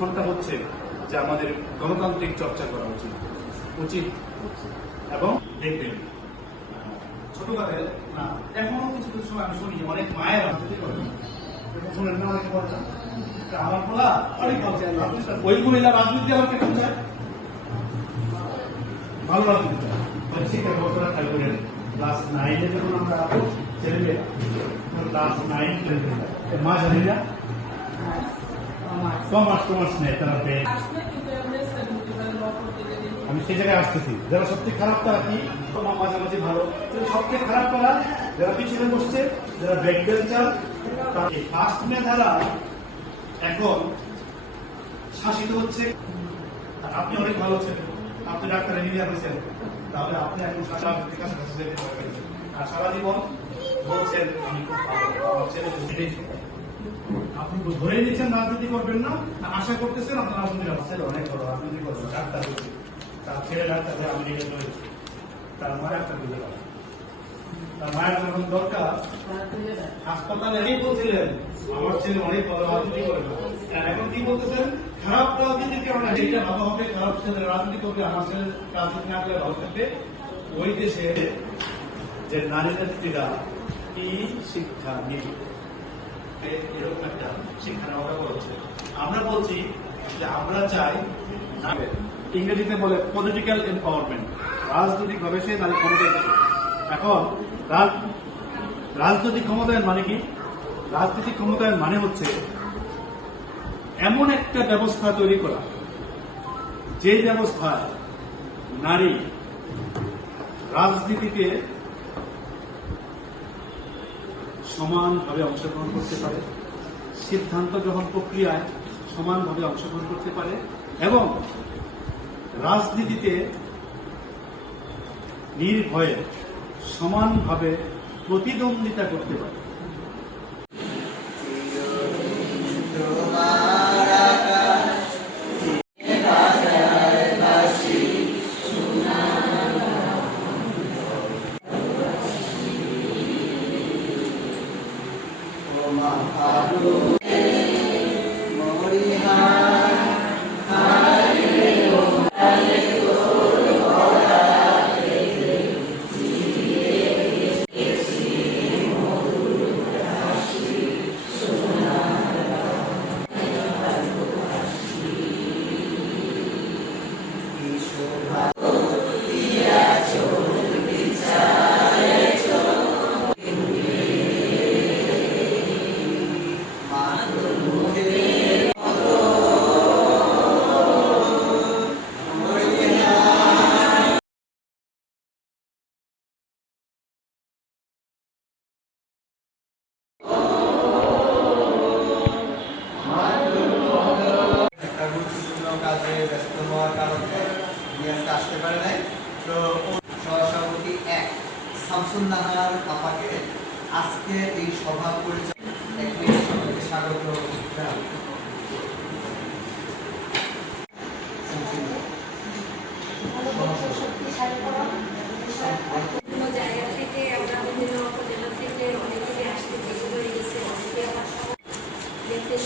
ঘন্টা হচ্ছে যে আমাদের গণতান্ত্রিক চর্চা করা উচিত উচিত এবং দেখবেন ছোটবেলায় এখনো কিছু কিছু সময় আমি শুনি অনেক মায়ের রাজনীতি করেন শুনেন না অনেকে বলে না আমার বলা অনেক ওই মহিলা রাজনীতি আমার কেমন চায় ভালো রাজনীতি শিক্ষা ব্যবস্থাটা খেয়াল করেন ক্লাস 9-এ যখন আমরা ছেলেমেয়েরা ক্লাস 9 মা জানি না কমার্স নেই তারা আমি সেই জায়গায় আসতেছি যারা সবচেয়ে খারাপ তারা কি মাঝামাঝি ভালো সবচেয়ে খারাপ তারা যারা পিছনে বসছে যারা ব্যাক বেঞ্চার ফার্স্ট মেধারা এখন শাসিত হচ্ছে। আপনি অনেক ভালো ছিলেন, আপনি ডাক্তার ইঞ্জিনিয়ার হয়েছেন, তাহলে আপনি এখন আর সারা জীবন বলছেন আমি খুব ভালো আমার ছেলে আপনি ধরে নিচ্ছেন রাজনীতি করবেন না, আশা করতেছেন আপনার রাজনীতি ছেলে অনেক বড় রাজনীতি করবেন, ডাক্তার হয়েছে, তার ছেলে ডাক্তার হয়ে আমেরিকা রয়েছে, তার মায়ের একটা বুঝে পারে, তার মায়ের যখন দরকার হাসপাতালে এই বলছিলেন আমার ছেলে অনেক বড় রাজনীতি করে না, এখন কি বলতেছেন খারাপ রাজনীতির কারণে এইটা ভালো হবে, খারাপ ছেলে রাজনীতি করবে, আমার ছেলে রাজনীতি না করে ভালো থাকবে। ওই দেশে যে নারী নেত্রীরা কি শিক্ষা নিবে এরকম একটা শিক্ষা নেওয়া বলছে। আমরা বলছি যে আমরা চাই ইংরেজিতে বলে পলিটিক্যাল এম্পাওয়ারমেন্ট, রাজনৈতিক ভাবে সে নারী ক্ষমতায় থাকে। এখন রাজনৈতিক ক্ষমতায়ন মানে কি? রাজনৈতিক ক্ষমতায়ন মানে হচ্ছে এমন একটা ব্যবস্থা তৈরি করা যে ব্যবস্থায় নারী রাজনীতিতে সমানভাবে অংশগ্রহণ করতে পারে, সিদ্ধান্ত গ্রহণ প্রক্রিয়ায় সমানভাবে অংশগ্রহণ করতে পারে এবং রাজনীতিতে নির্ভয়ে সমানভাবে প্রতিদ্বন্দ্বিতা করতে পারে। আসতে পারে নাই, তো সহসভাপতি 1 শামসুন নাহার আপাকে আজকে এই সভা পরিচালনায় স্বাগত জানাই।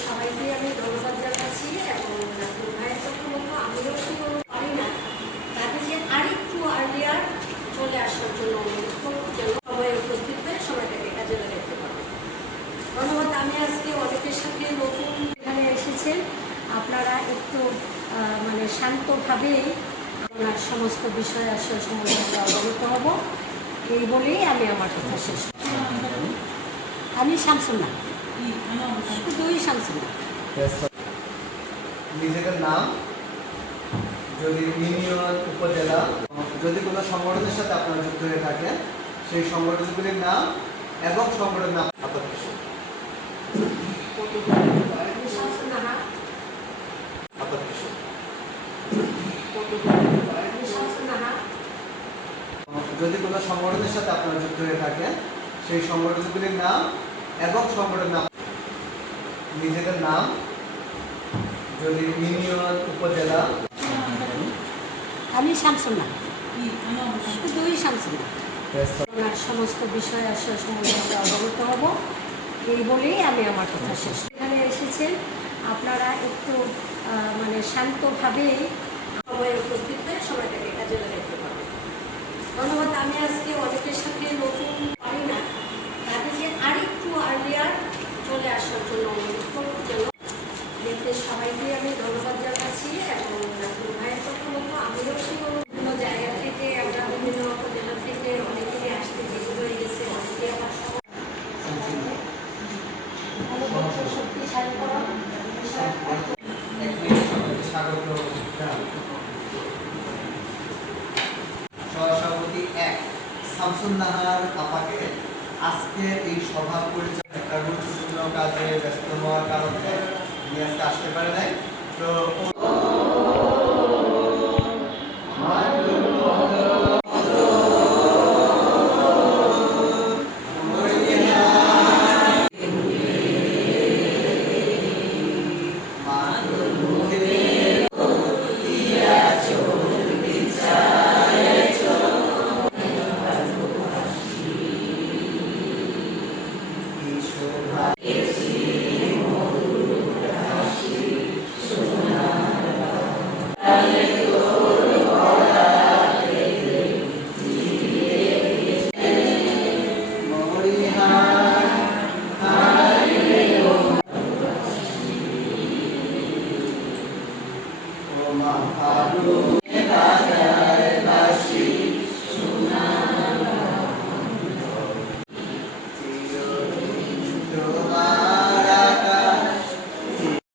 সবাইকে আমি ধন্যবাদ জানাচ্ছি এবং ভাইয়ের প্রথমত আমিও শুধু পারি না তাকে যে আরেকটু আর্লিয়ার চলে আসার জন্য সবাই উপস্থিত হয়ে সবাইটাকে কাজে লাগাতে পারবো। ধন্যবাদ। আমি আজকে অনেকের সাথে নতুন এখানে এসেছেন, আপনারা একটু মানে শান্তভাবেই আপনার সমস্ত বিষয় আসলে সম্বন্ধে অবগত হব, এই বলেই আমি আমার কথা শেষ। আমি শামসুন না, শুধুই শামসুন না। নিজেদের নাম, যদি ইউনিয়ন, উপজেলা, যদি কোনো সংগঠনের সাথে আপনারা যুক্ত হয়ে থাকেন সেই সংগঠনগুলির নাম এবং সংগঠনের নাম। যদি কোনো সংগঠনের সাথে আপনারা যুক্ত হয়ে থাকেন সেই সংগঠনগুলির নাম এবং সংগঠনের নাম। নিজেদের নাম, যদি ইউনিয়ন, উপজেলা। আমি শামসুন না, শুধুই শামসুন না। ওনার সমস্ত বিষয় আসলে সম্বন্ধে আমরা অবগত হব, এই বলেই আমি আমার কথা শেষ। এখানে এসেছেন, আপনারা একটু শান্তভাবেই সময় উপস্থিত হয়ে সময়টাকে কাজে লাগাতে পারবে। ধন্যবাদ। আমি আজকে অনেকের সাথে নতুন পারি না, তাদেরকে আরেকটু আর্লিয়ার চলে আসার জন্য অনুরোধ করার জন্য দেখতে সবাইকে আমি ধন্যবাদ জানাচ্ছি এবং নাজমুল ভাইয়ের কথা মতো আমিও সেই বিভিন্ন জায়গা থেকে আমরা বিভিন্ন উপজেলা থেকে অনেকেই আসতে দেরি হয়ে গেছে, অনেকে আমার শক্তিশালীকরণ স্বাগত সহসভাপতি 1 শামসুন নাহার আপাকে আজকে এই সভা পরিচালনা একটা গুরুত্বপূর্ণ কাজে ব্যস্ত হওয়ার কারণে উনি আজকে আসতে পারে নাই। তো